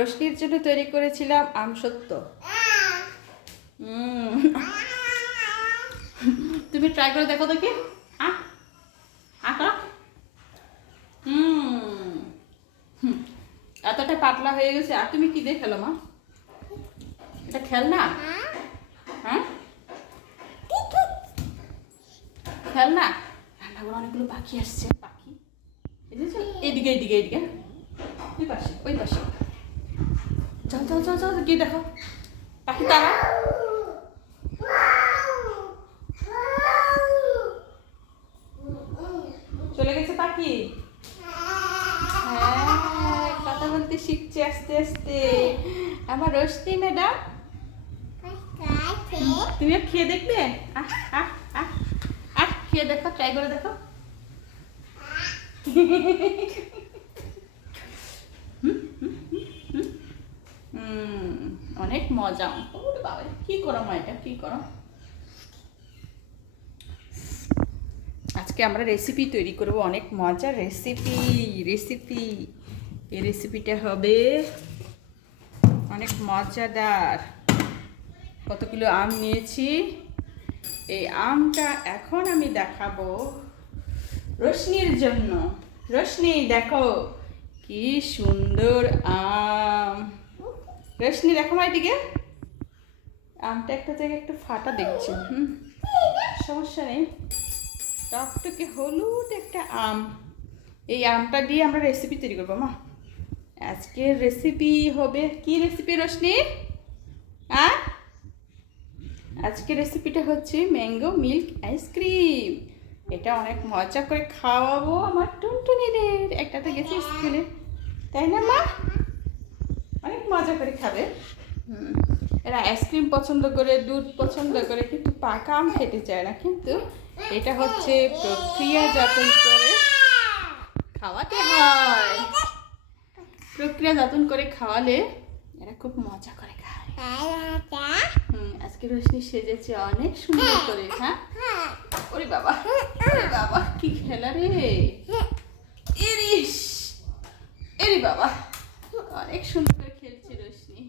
রোশনির জন্য তৈরি করেছিলাম আমসত্ত্ব। তুমি ট্রাই করে দেখো তো কি এতটা পাতলা হয়ে গেছে। আর তুমি কি দিয়ে খেলো মা? এটা খেলনা? হ্যাঁ খেলনা। রান্নাঘরে অনেকগুলো পাখি আসছে। পাখি এইদিকে এইদিকে এইদিকে ওই পাশে ওই পাশে। যাও যাও যাও যাও গিয়ে দেখো পাখি তারা। চলে গেছে পাখি। হ্যাঁ কথা বলতে শিখছে আস্তে আস্তে আমার রোশনি ম্যাডাম। তুমিও খেয়ে দেখবে? খেয়ে দেখো, ট্রাই করে দেখো। অনেক মজা। বাবা কি করো মা, এটা কি করো? আজকে আমরা রেসিপি তৈরি করব, অনেক মজার রেসিপি। এই রেসিপিটা হবে অনেক মজাদার। কত কিলো আম নিয়েছি, এই আমটা এখন আমি দেখাবো রোশনির জন্য। রোশনি দেখো কি সুন্দর আম। রোশনি দেখো মা এদিকে, আমটা একটা জায়গায় একটু ফাটা দেখছি। সমস্যা নেই, টকটকে হলুদ একটা আম। এই আমটা দিয়ে আমরা রেসিপি তৈরি করবো মা। আজকের রেসিপি হবে কি রেসিপি রোশনি? আজকের রেসিপিটা হচ্ছে ম্যাঙ্গো মিল্ক আইসক্রিম। এটা অনেক মজা করে খাওয়াবো আমার টুনটুনিদের। একটাতে গেছে স্কুলে, তাই না মা? অনেক মজা করে খাবে। এরা আইসক্রিম পছন্দ করে, দুধ পছন্দ করে, কিন্তু পাকা আম খেতে চায় না। কিন্তু এটা হচ্ছে প্রক্রিয়াজাতন করে খাওয়াতে হয়। প্রক্রিয়াজাতন করে খাওয়ালে এরা খুব মজা করে খায়। আজকে রোশনি সেজেছে অনেক সুন্দর করে। হ্যাঁ ওরে বাবা, ওরে বাবা কি খেলা রে। ইরিশ এরে বাবা, অনেক সুন্দর করে খেলছে রোশনি।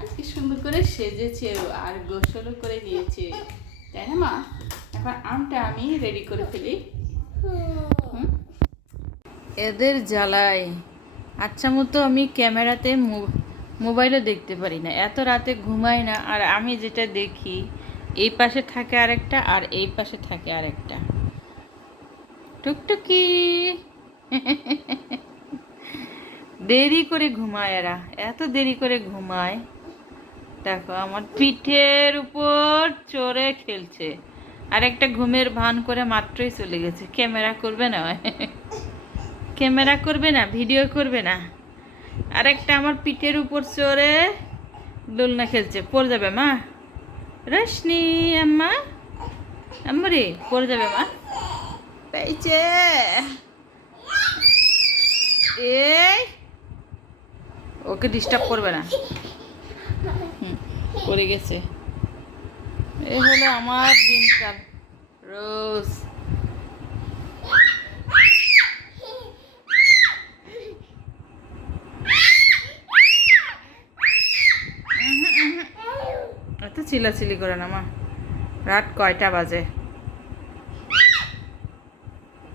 আজকে সুন্দর করে সেজেছে আর গোসলও করে নিয়েছে, তাই না মা? এখন আমটা আমি রেডি করে ফেলি। এদের জ্বালায় আচ্ছা মতো আমি ক্যামেরাতে মোবাইলও দেখতে পারি না, এত রাতে ঘুমাই না। আর আমি যেটা দেখি, এই পাশে থাকে আরেকটা আর এই পাশে থাকে আরেকটা। টুকটুকি দেরি করে ঘুমায় এরা, এত দেরি করে ঘুমায়। দেখো আমার পিঠের উপর চড়ে খেলছে, আর একটা ঘুমের ভান করে মাত্রই চলে গেছে। ক্যামেরা করবে না, ক্যামেরা করবে না, ভিডিও করবে না। আরেকটা আমার পিঠের উপর চড়ে দোলনা খেলছে। পড়ে যাবে মা। রোশনি আম্মা, আম্মা রে পড়ে যাবে মা। পেয়েছে এই, ওকে ডিস্টার্ব করবে না। পড়ে গেছে। এই হলো আমার দিনকাল রোজ। এত চিল্লাচিল্লি করে না মা। রাত কয়টা বাজে?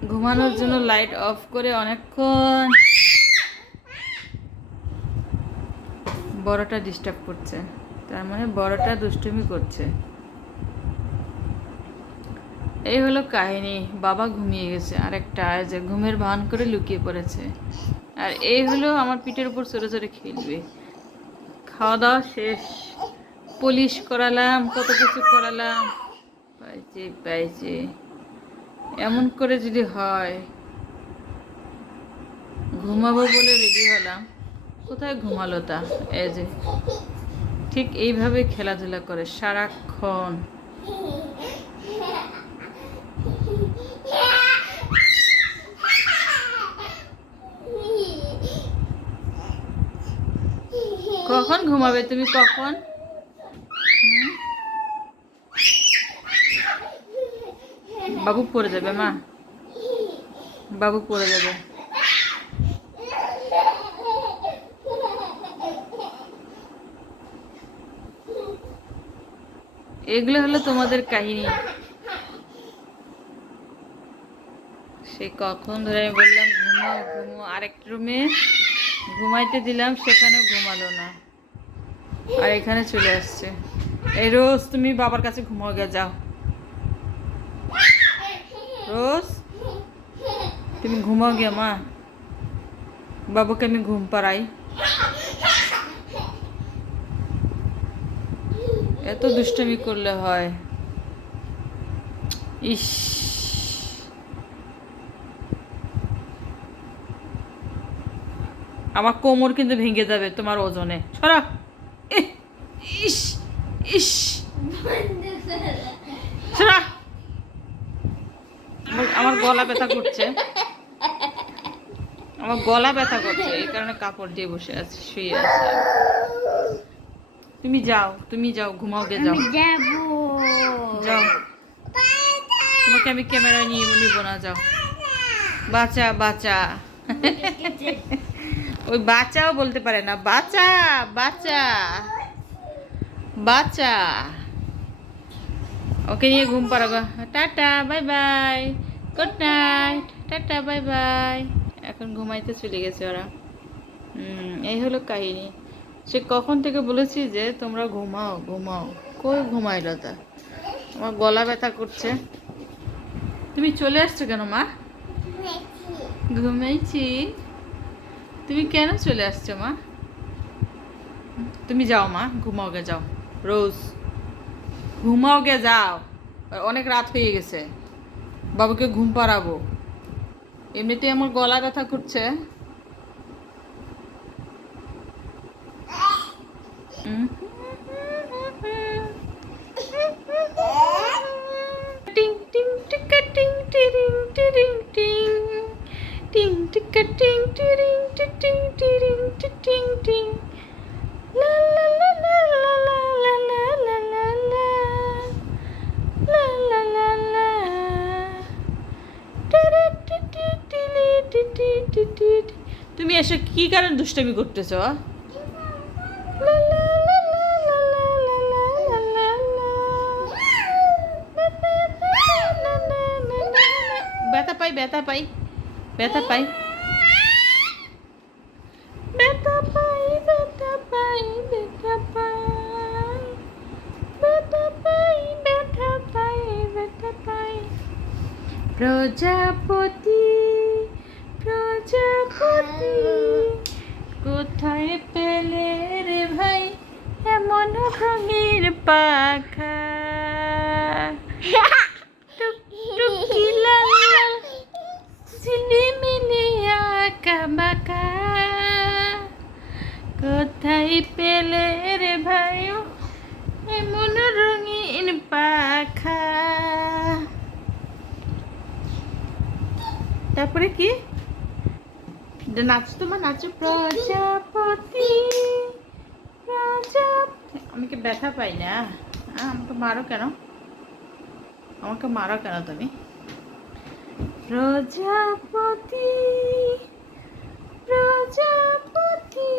ঘুমানোর জন্য লাইট অফ করে অনেকক্ষণ বড়টা ডিস্টার্ব করছে, তার মানে বড়টা দুষ্টুমি করছে। এই হলো কাহিনী। বাবা ঘুমিয়ে গেছে, আর একটা যে ঘুমের ভান করে লুকিয়ে পড়েছে। আর এই হলো আমার পিঠের উপর চড়ে চড়ে খেলবে। খাওয়া দাওয়া শেষ, পলিশ করালাম, কত কিছু করালাম। পাইছে এমন করে যদি হয়। ঘুমাবো বলে রেডি হলাম, কোথায় ঘুমালো তা? এই যে ঠিক এইভাবে খেলাধুলা করে সারাক্ষণ। কখন ঘুমাবে তুমি? কখন? বাবু পড়ে যাবে মা, বাবু পড়ে যাবে। এগুলো হলো তোমাদের কাহিনী। সে কখন ধরে আমি বললাম ঘুমাও ঘুমাও, আরেক রুমে ঘুমাইতে দিলাম, সেখানে ঘুমালো না, আর এখানে চলে আসছে। এই রোজ তুমি বাবার কাছে ঘুমাও গে, যাও রোজ, তুমি ঘুমাও গে মা, বাবুকে আমি ঘুম পাড়াই। এত দুষ্টমি করলে হয়? ইস, আমার কোমর কিন্তু ভেঙে যাবে তোমার ওজনে, সরা। ইস ইস, সরা। আমার গলা ব্যথা করছে, আমার গলা ব্যথা করছে, এই কারণে কাপড় দিয়ে বসে আছি, শুয়ে আছি। তুমি যাও, তুমি যাও, ঘুমাও গে, যাও যাও, তোমাকে আমি ক্যামেরায় নিয়ে নিব না, যাও। বাচ্চা বাচ্চা, ওই বাচ্চাও বলতে পারে না, বাচ্চা বাচ্চা বাচ্চা। ওকে নিয়ে ঘুম পাড়াবো। Tata, bye bye, good night, tata, bye bye. এখন ঘুমাইতে চলে গেছে ওরা। এই হলো কাহিনী। সে কখন থেকে বলেছি যে তোমরা ঘুমাও ঘুমাও, কই ঘুমাইলো তা? আমার গলা ব্যথা করছে। তুমি চলে আসছো কেন মা? ঘুমাইছি। তুমি কেন চলে আসছো মা? তুমি যাও মা, ঘুমাও গে, যাও রোজ, ঘুমাও গে, যাও, অনেক রাত হয়ে গেছে, বাবুকে ঘুম পাড়াবো। এমনিতে আমার গলা ব্যথা করছে। টিং টিং টিকা টিং টিরিং টিরিং টিং, টিং টিকা টিং টিরিং টিং টিরিং টিং টিং, লা লা লা লা লা লা লা লা লা লা লা লা লা লা, টিরি টিটি টিলি টিটি টিটি। তুমি এসে কি কারণে দুষ্টামি করতেছো? ব্যথা পাই, ব্যথা পাই, ব্যথা পাই, ব্যথা পাই, ব্যথা পাই, ব্যথা পাই, ব্যথা পাই, ব্যথা পাই, ব্যথা পাই। প্রজাপতি প্রজাপতি, কোথায় পেলে রে ভাই এমন রঙের পাখা? টুকটুকি লাল লাল, ঝিলিমিলি আঁকা বাঁকা, কোথায় পেলে রে ভাই এমন রঙিন পাখা? তারপরে কি নাচো, তোমার নাচো। প্রজাপতি প্রজাপতি, আমি কি ব্যথা পাই না? আমাকে মারো কেন, আমাকে মারো কেন তুমি? প্রজাপতি প্রজাপতি,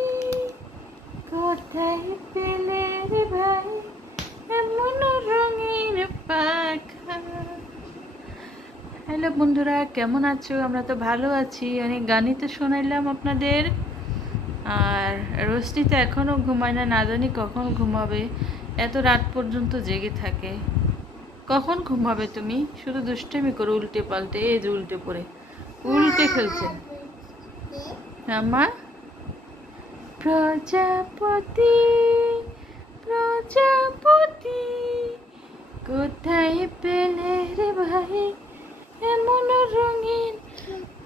কোথায় পেলে রে ভাই এমন রঙিন পাখা? হ্যালো বন্ধুরা, কেমন আছো? আমরা তো ভালো আছি। অনেক গানই তো শোনাইলাম আপনাদের। আর রোশনি তো এখনও ঘুমায় না, না জানি কখন ঘুমাবে, এত রাত পর্যন্ত জেগে থাকে। কখন ঘুমাবে তুমি? শুধু দুষ্টামি করো উল্টে পাল্টে, এই যে উল্টে পড়ে উল্টে খেলছে মা। প্রজাপতি প্রজাপতি, কোথায় পেলে রে ভাই এমন রঙিন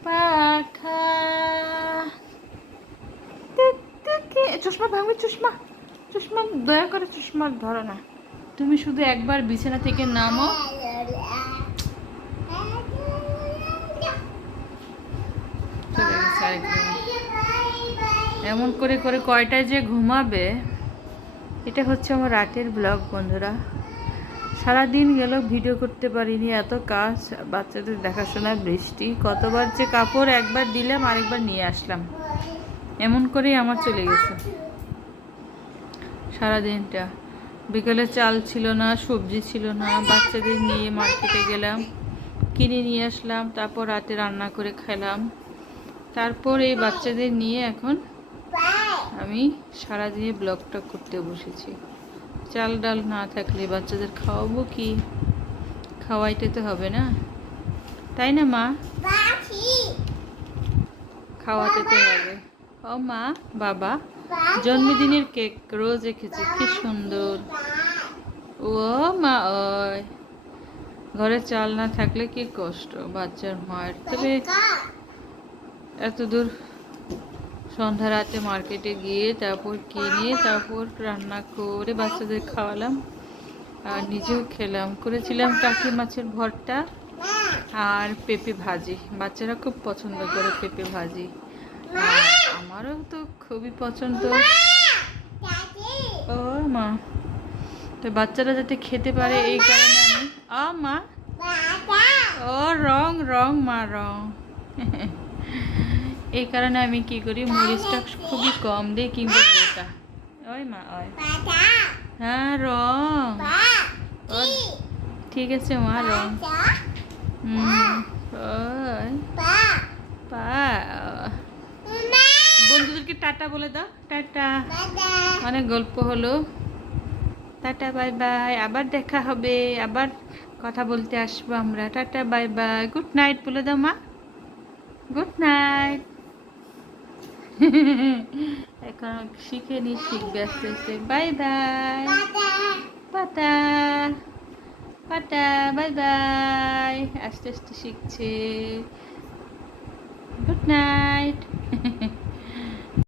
পাখা? চশমা ভাঙবে, চশমা চশমা, দয়া করে চশমা ধরো না। তুমি শুধু একবার বিছানা থেকে নামো। এমন করে করে কয়টায় যে ঘুমাবে। এটা হচ্ছে আমার রাতের ব্লগ বন্ধুরা। সারাদিন গেল, ভিডিও করতে পারিনি, এত কাজ, বাচ্চাদের দেখাশোনা, বৃষ্টি, কতবার যে কাপড় একবার দিলাম আরেকবার নিয়ে আসলাম, এমন করেই আমার চলে গেছে সারাদিনটা। বিকেলে চাল ছিল না, সবজি ছিল না, বাচ্চাদের নিয়ে মার্কেটে গেলাম, কিনে নিয়ে আসলাম, তারপর রাতে রান্না করে খেলাম। তারপর এই বাচ্চাদের নিয়ে এখন আমি সারাদিনে ব্লগটা করতে বসেছি। চাল ডাল না থাকলে বাচ্চাদের খাওয়াবো কি? খাওয়াইতে তো হবে না, তাই না মা? খাওয়াতে তো হবে। ও মা, বাবা জন্মদিনের কেক রোজ রেখেছে, কি সুন্দর। ও মা, ওই ঘরে চাল না থাকলে কি কষ্ট বাচ্চার মায়ের। তবে এত দূর সন্ধ্যা রাতে মার্কেটে গিয়ে তারপর কিনে তারপর রান্না করে বাচ্চাদের খাওয়ালাম আর নিজেও খেলাম। করেছিলাম টাকি মাছের ভর্তা আর পেঁপে ভাজি। বাচ্চারা খুব পছন্দ করে পেঁপে ভাজি, আর আমারও তো খুবই পছন্দ। ও মা, তো বাচ্চারা যাতে খেতে পারে এই কারণে আমি মা, ও রং রং মা রং এই কারণে আমি কি করি, মরিচটা খুবই কম দিই কিংবা গোটা। ওই মা, ওই হ্যাঁ রং, ঠিক আছে মা রং। ওই বন্ধুদেরকে টাটা বলে দাও, টাটা। অনেক গল্প হলো, টাটা বাই বাই, আবার দেখা হবে, আবার কথা বলতে আসবো আমরা। Tata bye bye, good night বলে দাও মা, গুড নাইট। এখন শিখে নি, শিখবে আস্তে আস্তে। বাই বাই, পাটা পাটা, বাই বাই, আস্তে আস্তে শিখছে। Good night.